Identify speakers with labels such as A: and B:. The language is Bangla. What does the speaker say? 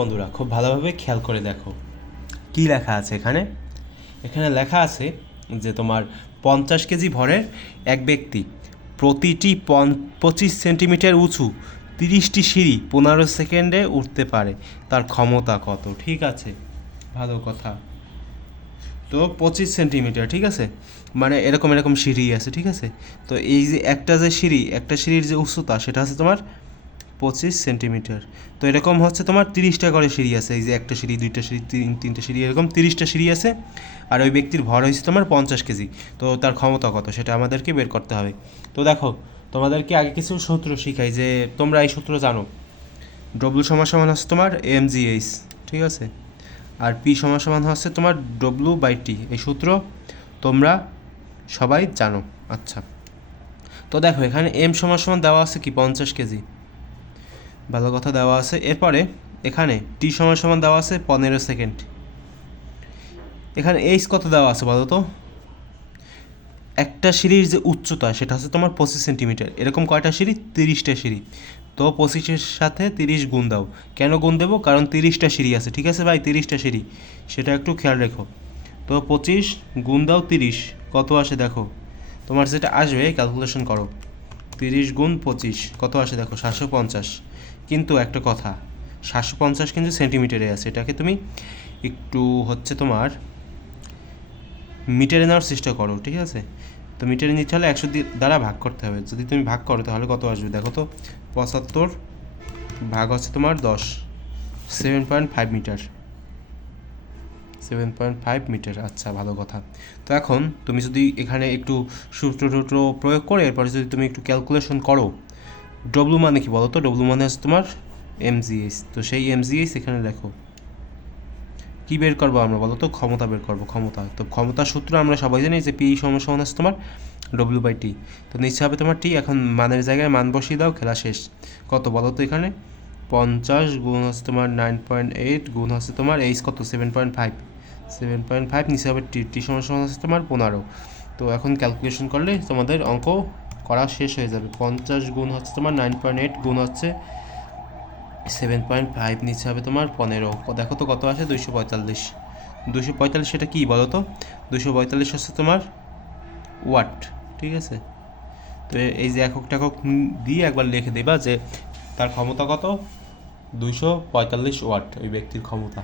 A: বন্ধুরা, খুব ভালোভাবে খেয়াল করে দেখো। কি লেখা আছে এখানে? এখানে লেখা আছে যে তোমার পঞ্চাশ কেজি ভরের এক ব্যক্তি প্রতিটি পন, পঁচিশ সেন্টিমিটার উঁচু তিরিশটি সিঁড়ি পনেরো সেকেন্ডে উঠতে পারে। তার ক্ষমতা কত? ঠিক আছে, ভালো কথা। তো পঁচিশ সেন্টিমিটার, ঠিক আছে? মানে এরকম এরকম সিঁড়ি আছে, ঠিক আছে? তো এই যে একটা যে সিঁড়ি, একটা সিঁড়ির যে উচ্চতা, সেটা হচ্ছে তোমার পঁচিশ সেন্টিমিটার। তো এরকম হচ্ছে তোমার তিরিশটা করে সিঁড়ি আছে, এই যে একটা সিঁড়ি, দুইটা সিঁড়ি, তিন, তিনটা সিঁড়ি, এরকম তিরিশটা সিঁড়ি আছে। আর ওই ব্যক্তির ভর হয়েছে তোমার পঞ্চাশ কেজি। তো তার ক্ষমতা কত, সেটা আমাদেরকে বের করতে হবে। তো দেখো, তোমাদেরকে আগে কিছু সূত্র শিখাই যে তোমরা এই সূত্র জানো। ডব্লু সমান সমান হচ্ছে তোমার এম জি এইচ ঠিক আছে? আর পি সমান সমান হচ্ছে তোমার ডব্লু বাই টি এই সূত্র তোমরা সবাই জানো। আচ্ছা। তো দেখো, এখানে এম সমান সমান দেওয়া আছে কি, পঞ্চাশ কেজি। ভালো কথা দেওয়া আছে। এরপরে এখানে টি সমান সমান দেওয়া আছে পনেরো সেকেন্ড। এখানে এইচ কত দেওয়া আছে বলো তো? একটা সিঁড়ির যে উচ্চতা, সেটা হচ্ছে তোমার পঁচিশ সেন্টিমিটার। এরকম কয়টা সিঁড়ি? তিরিশটা সিঁড়ি। তো পঁচিশের সাথে তিরিশ গুণ দাও। কেন গুণ দেবো? কারণ তিরিশটা সিঁড়ি আছে। ঠিক আছে ভাই? তিরিশটা সিঁড়ি। সেটা একটু খেয়াল রেখো। তো পঁচিশ গুণ দাও তিরিশ। কত আসে দেখো? তোমার যেটা আসবে ক্যালকুলেশন করো। তিরিশ গুণ পঁচিশ। কত আসে দেখো? সাতশো পঞ্চাশ। কিন্তু একটা কথা, সাতশো পঞ্চাশ কিন্তু সেন্টিমিটারে আছে। এটাকে তুমি একটু হচ্ছে তোমার মিটারে নেওয়ার চেষ্টা করো, ঠিক আছে? তো মিটারে নিতে হলে একশো দ্বারা ভাগ করতে হবে। যদি তুমি ভাগ করো তাহলে কত আসবে? দেখো তো, পঁচাত্তর ভাগ হচ্ছে তোমার দশ। Seven point five metre. Seven point five metre. আচ্ছা ভালো কথা। তো এখন তুমি যদি এখানে একটু সূত্র টুত্র প্রয়োগ করে, এরপরে যদি তুমি একটু ক্যালকুলেশন করো ডব্লু মানে কি বলো তো ডব্লু মানে হচ্ছে তোমার এমজিএস তো সেই এমজিএস এখানে লেখো কী বের করব আমরা বলো তো ক্ষমতা বের করব, ক্ষমতা। তো ক্ষমতার সূত্র আমরা সবাই জানি যে পি সমান আছে তোমার ডব্লু বাই টি তো নিশ্চয় হবে তোমার টি এখন মানের জায়গায় মান বসিয়ে দাও, খেলা শেষ। কত বলো তো এখানে? পঞ্চাশ গুণ হচ্ছে তোমার নাইন পয়েন্ট এইট গুণ হচ্ছে তোমার এইচ কত? Seven point five seven point five নিচে হবে টি টি সমান সমান হচ্ছে তোমার পনেরো। তো এখন ক্যালকুলেশন করলে তোমাদের অঙ্ক করা শেষ হয়ে যাবে। পঞ্চাশ গুণ হচ্ছে তোমার নাইন পয়েন্ট এইট গুণ হচ্ছে সেভেন পয়েন্ট ফাইভ নিচে হবে তোমার পনেরো। দেখো তো কত আসে দুইশো পঁয়তাল্লিশ। দুশো পঁয়তাল্লিশ সেটা কী বলো তো? দুশো পঁয়তাল্লিশ হচ্ছে তোমার ওয়াট ঠিক আছে? তো এই যে একক টাকক দিয়ে একবার লিখে দেবা যে তার ক্ষমতা কত? দুইশো পঁয়তাল্লিশ ওয়াট ওই ব্যক্তির ক্ষমতা।